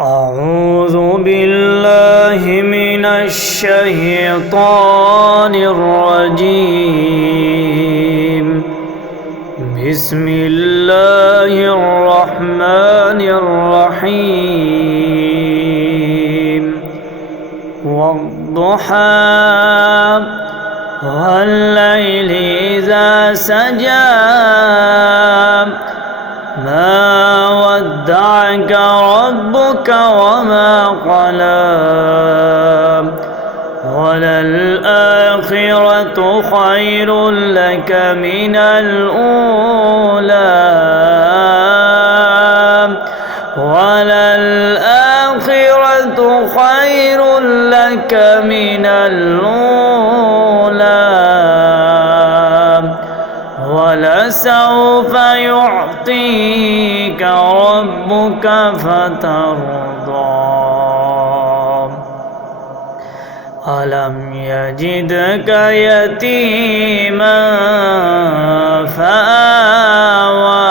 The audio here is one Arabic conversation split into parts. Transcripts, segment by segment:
أعوذ بالله من الشيطان الرجيم بسم الله الرحمن الرحيم والضحى والليل إذا سجى ما ودعك ربك وما قلى وللآخرة خير لك من الأولى وللآخرة خير لك من الأولى ولسوف يعطيك ربك فترضى ألم يجدك يتيما فآوى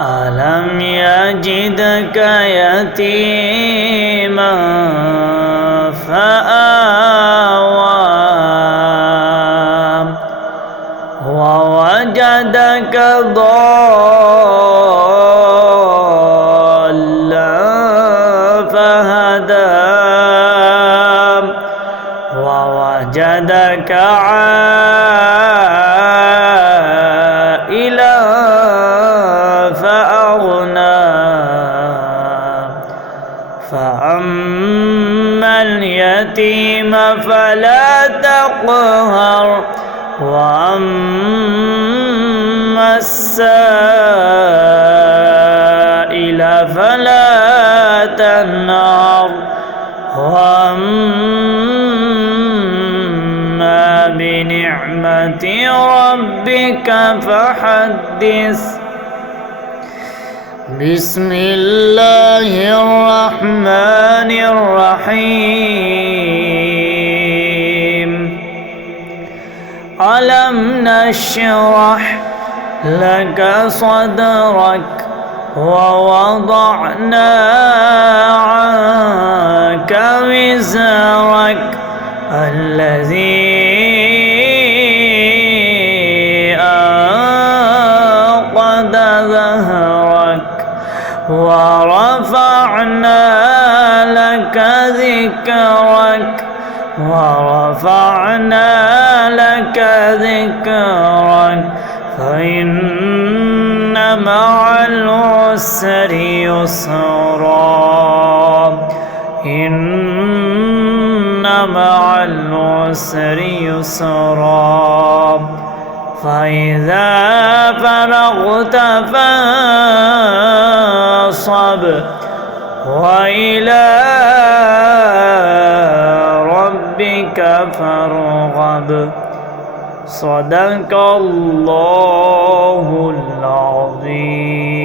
ألم يجدك يتيما فآوى ووجدك ضالا فهدى ووجدك عائلا فأغنى فأما اليتيم فلا تقهر وأما السائل فلا تنهر وأما بنعمة ربك فحدث بسم الله الرحمن الرحيم ألم نشرح لك صدرك ووضعنا عنك وزرك الذي أنقض ظهرك ورفعنا لك ذكرك ورفعنا لك ذكرك فإن مع العسر يسرا إن مع العسر يسرا فإذا فرغت فانصب وإلى ربك فارغب صدق الله العظيم.